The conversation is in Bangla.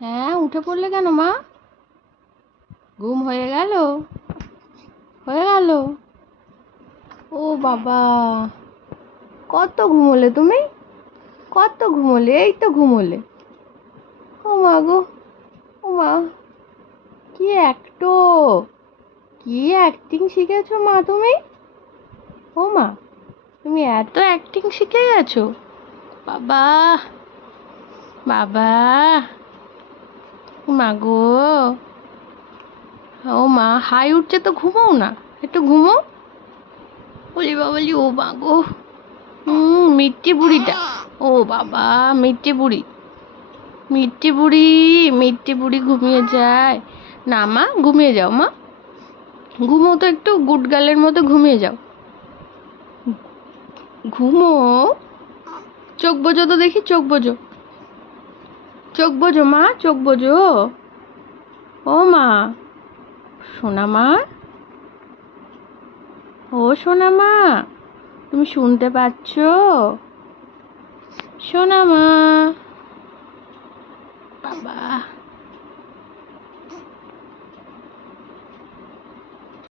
হ্যাঁ, উঠে পড়লে কেন মা? ঘুম হয়ে গেল? হয়ে গেল? ও বাবা, কত ঘুমোলে তুমি? কত ঘুমোলে? এই তো ঘুমোলে। ও মা গো, ও মা, কি একটো, কি অ্যাক্টিং শিখেছো মা তুমি? ও মা, তুমি এত অ্যাক্টিং শিখে গেছো? বাবা, বাবা, মা গো, ও মা, হাই উঠছে তো, ঘুমাও না, একটু ঘুমো। বলি বাবলি, ও মা গো, মিট্টি বুড়িটা, ও বাবা, মিট্টি বুড়ি, মিট্টি বুড়ি, মিট্টি বুড়ি ঘুমিয়ে যায়। না মা, ঘুমিয়ে যাও মা, ঘুমো তো একটু, গুড গার্লের মতো ঘুমিয়ে যাও। ঘুমো, চোখ বোঝো তো দেখি, চোখ বোঝো, চোখ বোঝো মা, চোখ বোঝো। ও মা, সোনা মা, ও সোনা মা, তুমি শুনতে পাচ্ছো? সোনা মা, বাবা।